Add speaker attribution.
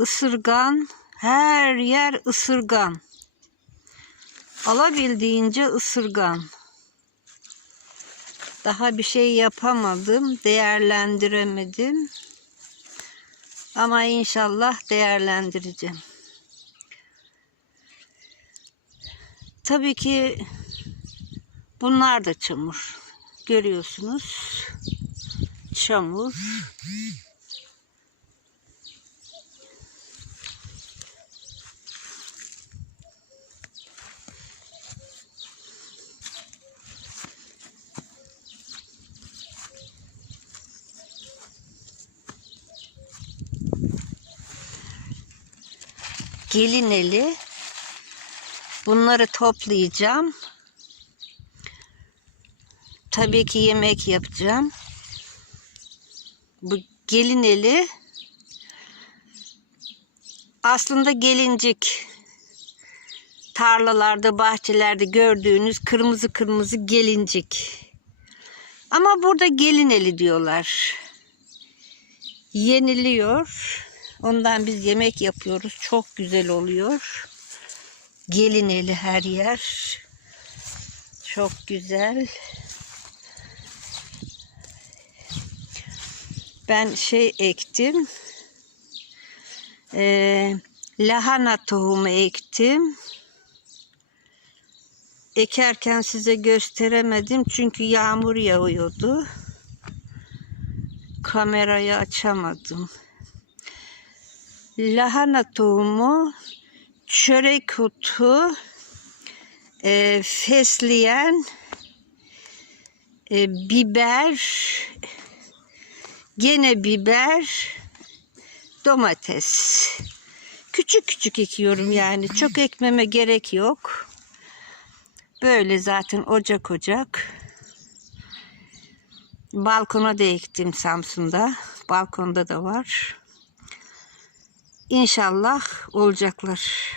Speaker 1: ısırgan, her yer ısırgan. Alabildiğince ısırgan. Daha bir şey yapamadım, değerlendiremedim. Ama inşallah değerlendireceğim. Tabii ki bunlar da çamur. Görüyorsunuz. Çamur. Gelin eli. Bunları toplayacağım. Tabii ki yemek yapacağım. Bu gelin eli aslında gelincik. Tarlalarda, bahçelerde gördüğünüz kırmızı kırmızı gelincik. Ama burada gelin eli diyorlar. Yeniliyor. Ondan biz yemek yapıyoruz. Çok güzel oluyor. Gelin eli her yer. Çok güzel. Ben şey ektim. Ee, lahana tohumu ektim. Ekerken size gösteremedim çünkü yağmur yağıyordu. Kamerayı açamadım. Lahana tohumu, çörek otu, e, fesleğen, e, biber, gene biber, domates. Küçük küçük ekiyorum yani. Çok ekmeme gerek yok. Böyle zaten ocak ocak. Balkona da ektim Samsun'da. Balkonda da var. İnşallah olacaklar.